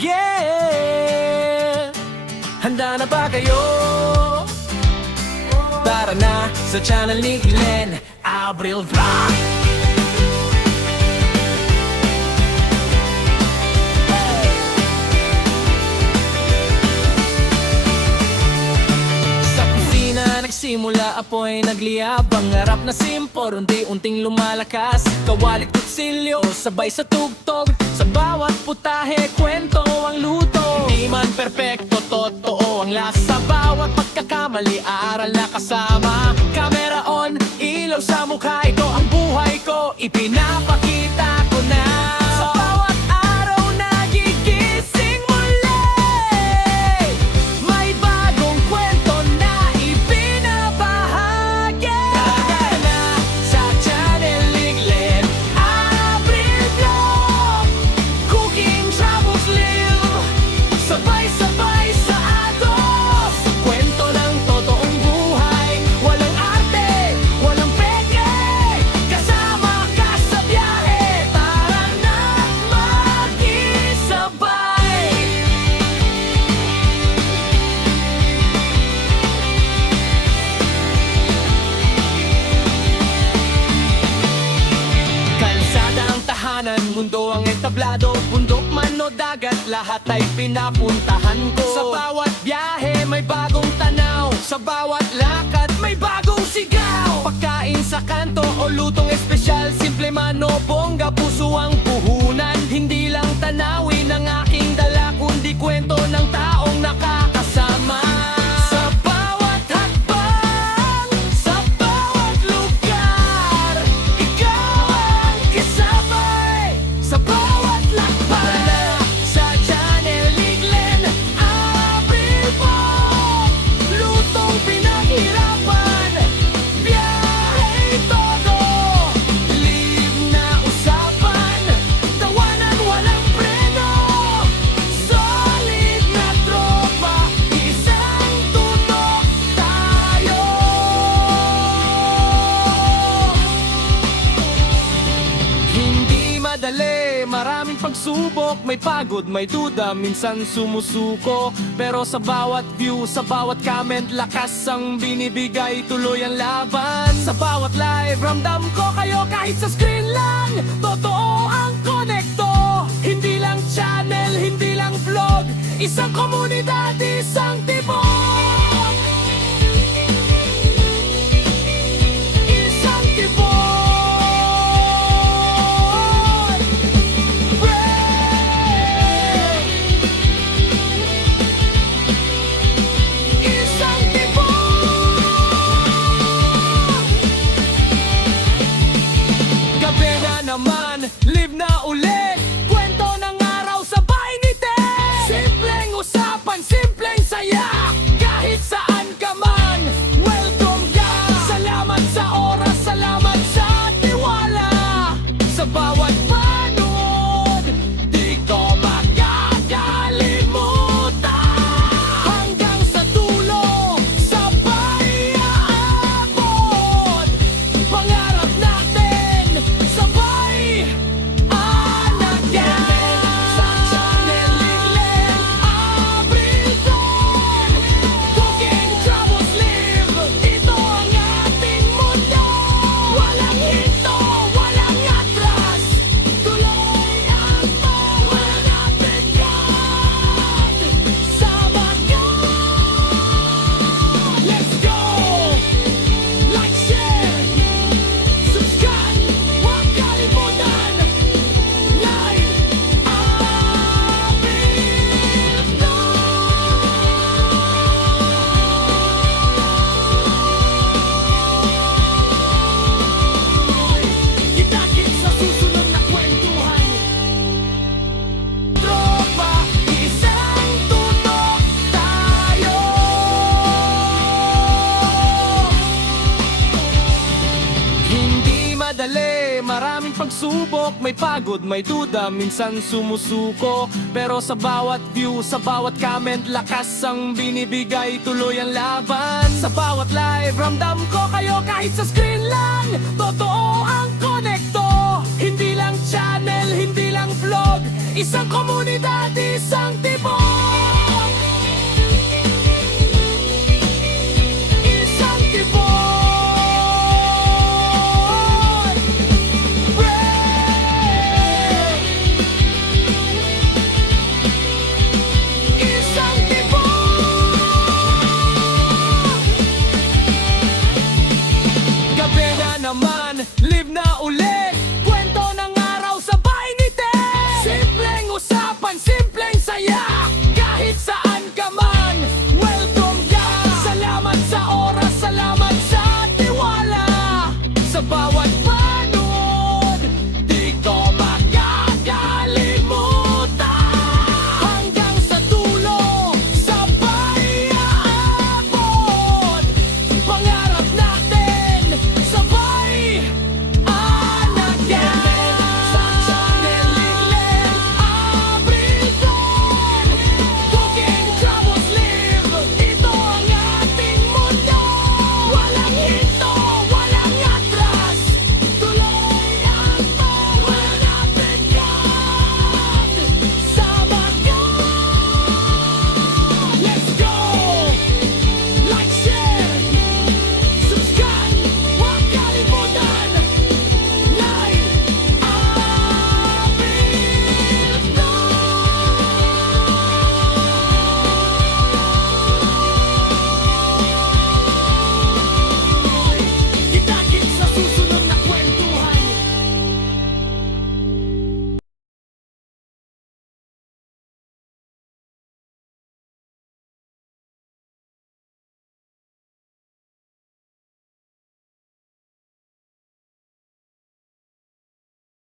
Yeah! Handa na ba kayo? Tara na sa channel ni Glenn Abril Vlog. Sa kusina nagsimula apoy nagliyab. Ang harap na simpor unti-unting lumalakas. Kawalit kutsilyo sabay sa tugtog. Sa bawat putahe kwento ang luto. Di man perpekto, totoo ang lasa. Bawat pagkakamali, aral na kasama. Camera on, ilaw sa mukha. Ito ang buhay ko, ipinapakita ko na. Sa bawat araw nagigising muli. May bagong kwento na ibinabahagi. Tara na sa channel ni Glenn Abril Vlog. Cooking, travels, live. Sabay-sabay sa agos. Kwento ng totoong buhay. Walang arte, walang peke. Kasama ka sa biyahe. Tara na makisabay. Kalsada ang tahanan, mundo ang entablado. Bundok man o dagat, lahat ay pinapuntahan ko. Sa bawat biyahe may bagong tanaw. Sa bawat lakad may bagong sigaw. Pagkain sa kanto o lutong espesyal. Simple man o bongga, puso ang puhunan. Hindi lang tanawin ang aking dala, kundi kwento ng taong nakakasama. Sa bawat hakbang, sa bawat lugar, ikaw ang kasabay. Sa bawat lakbay, sa channel ni Glenn Abril Vlog. Lutong pinaghirapan, biyahe todo. Live na usapan, tawanan walang preno. Solid na tropa, isang tutok tayo. Hindi madali, maraming pagsubok. May pagod, may duda, minsan sumusuko. Pero sa bawat view, sa bawat comment, lakas ang binibigay, tuloy ang laban. Sa bawat live, ramdam ko kayo kahit sa screen lang. Totoo ang konekto. Hindi lang channel, hindi lang vlog. Isang komunidad, isang tibok. Isang tibok. Isang tibok. Gabi na naman, live na ulit. Kwento ng araw sabay ngitin. Simpleng usapan, simpleng saya. Kahit saan ka man, welcome ka. Salamat sa oras, salamat sa tiwala. Sa bawat panood, di ko makakalimutan. Hanggang sa dulo, sabay aabot. Pangarap natin, sabay anagan. Sa channel ni Glenn Abril Vlog. Cooking, travels, live. Ito ang ating mundo. Walang hinto, walang atras. Tuloy ang paghanapin ka. Sama ka. Let's go! Like, share, subscribe. Huwag kalimutan. Like Abril Vlog. Kita-kits sa susunod na kwentuhan. Tropa, isang tutok tayo. Hindi madali, maraming pagsubok. May pagod, may duda, minsan sumusuko. Pero sa bawat view, sa bawat comment, lakas ang binibigay, tuloy ang laban. Sa bawat live, ramdam ko kayo kahit sa screen lang. Totoo ang konekto. Hindi lang channel, hindi lang vlog. Isang komunidad,